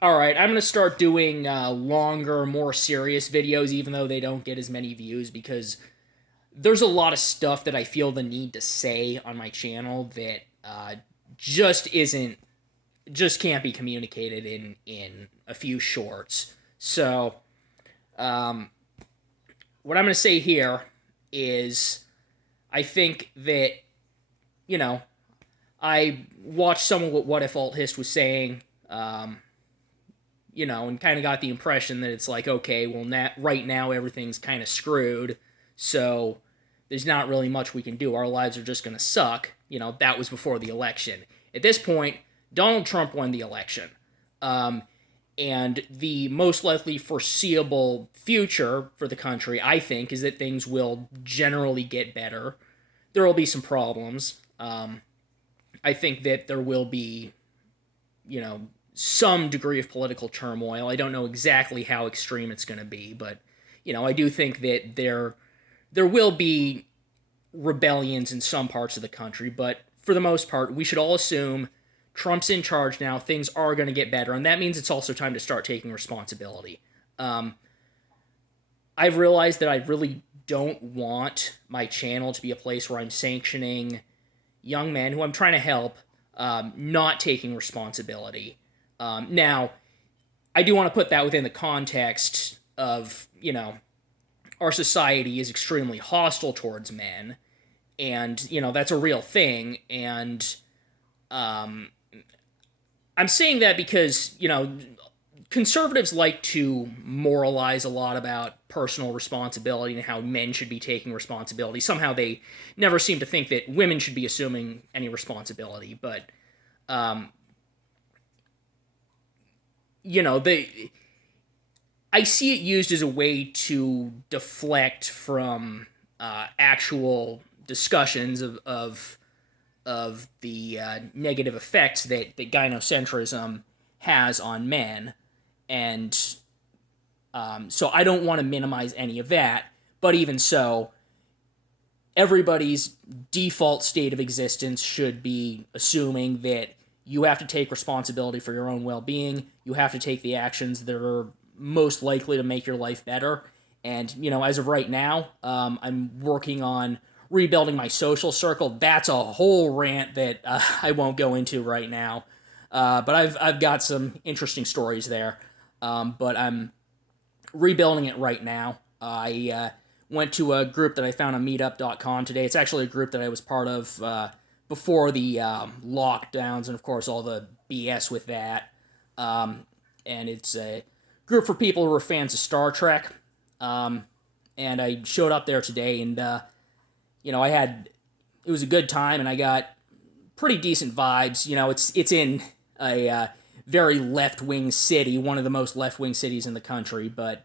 All right, I'm gonna start doing longer, more serious videos, even though they don't get as many views, because there's a lot of stuff that I feel the need to say on my channel that just isn't, just can't be communicated in a few shorts. So, um, what I'm gonna say here is, I think that you know I watched some of what If Alt Hist was saying. And kind of got the impression that it's like, okay, well, right now everything's kind of screwed, so there's not really much we can do. Our lives are just going to suck. That was before the election. At this point, Donald Trump won the election. Um, and the most likely foreseeable future for the country, I think, is that things will generally get better. There will be some problems. I think that there will be, you know, some degree of political turmoil. I don't know exactly how extreme it's going to be, but I do think that there will be rebellions in some parts of the country, but for the most part, we should all assume Trump's in charge now. Things are going to get better, and that means it's also time to start taking responsibility. Um, I've realized that I really don't want my channel to be a place where I'm sanctioning young men who I'm trying to help not taking responsibility. Now, I do want to put that within the context of, our society is extremely hostile towards men, and, that's a real thing, and um, I'm saying that because, conservatives like to moralize a lot about personal responsibility and how men should be taking responsibility. Somehow they never seem to think that women should be assuming any responsibility, but um, they I see it used as a way to deflect from actual discussions of the negative effects that gynocentrism has on men, and so I don't want to minimize any of that. But even so, everybody's default state of existence should be assuming that you have to take responsibility for your own well-being. You have to take the actions that are most likely to make your life better. And as of right now, I'm working on rebuilding my social circle. That's a whole rant that I won't go into right now. But I've got some interesting stories there. But I'm rebuilding it right now. I went to a group that I found on meetup.com today. It's actually a group that I was part of before the lockdowns and, of course, all the BS with that. And it's a group for people who are fans of Star Trek. And I showed up there today, and, it was a good time, and I got pretty decent vibes. It's in a very left wing city, one of the most left wing cities in the country. But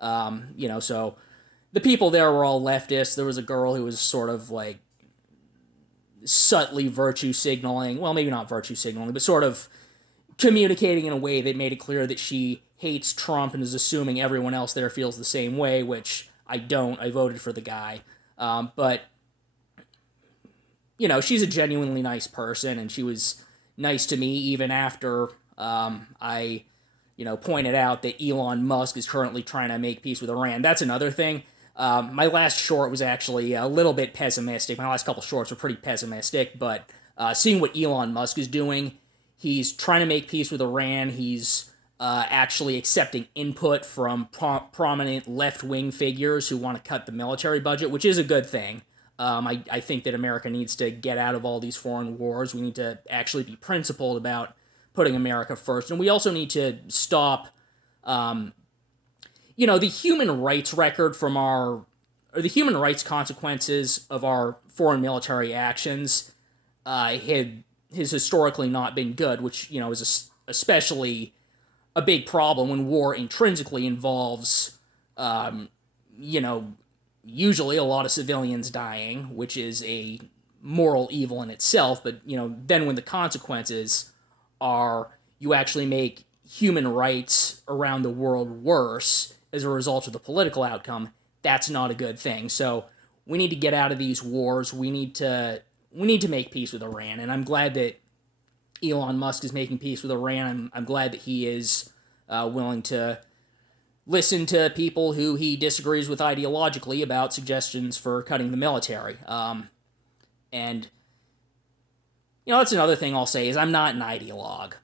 so the people there were all leftists. There was a girl who was sort of like subtly virtue signaling. Well, maybe not virtue signaling, but sort of communicating in a way that made it clear that she hates Trump and is assuming everyone else there feels the same way, which I don't. I voted for the guy. But she's a genuinely nice person, and she was nice to me even after I, pointed out that Elon Musk is currently trying to make peace with Iran. That's another thing. My last short was actually a little bit pessimistic. My last couple shorts were pretty pessimistic, but seeing what Elon Musk is doing, he's trying to make peace with Iran. He's actually accepting input from prominent left-wing figures who want to cut the military budget, which is a good thing. I think that America needs to get out of all these foreign wars. We need to actually be principled about putting America first. And we also need to stop, the human rights record from or the human rights consequences of our foreign military actions has historically not been good, which, is especially a big problem when war intrinsically involves, you know, usually a lot of civilians dying, which is a moral evil in itself. But, then when the consequences are you actually make human rights around the world worse as a result of the political outcome, that's not a good thing. So we need to get out of these wars. We need to make peace with Iran, and I'm glad that Elon Musk is making peace with Iran. I'm glad that he is willing to listen to people who he disagrees with ideologically about suggestions for cutting the military. And, that's another thing I'll say is I'm not an ideologue.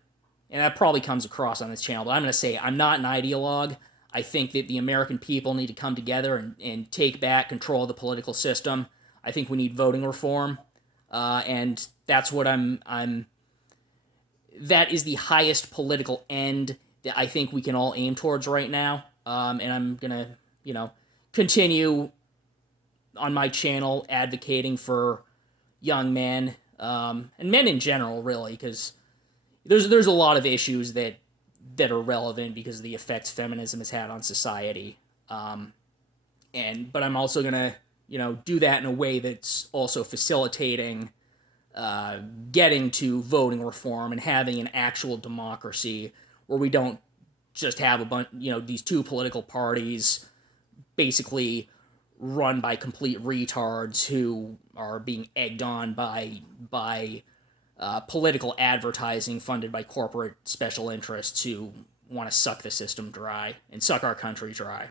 And that probably comes across on this channel, but I'm going to say I'm not an ideologue. I think that the American people need to come together and take back control of the political system. I think we need voting reform. And that's what that is the highest political end that I think we can all aim towards right now. And I'm going to, continue on my channel advocating for young men, and men in general, really, because there's a lot of issues that are relevant because of the effects feminism has had on society. But I'm also going to, do that in a way that's also facilitating getting to voting reform and having an actual democracy where we don't just have a bunch, these two political parties basically run by complete retards who are being egged on by political advertising funded by corporate special interests who want to suck the system dry and suck our country dry.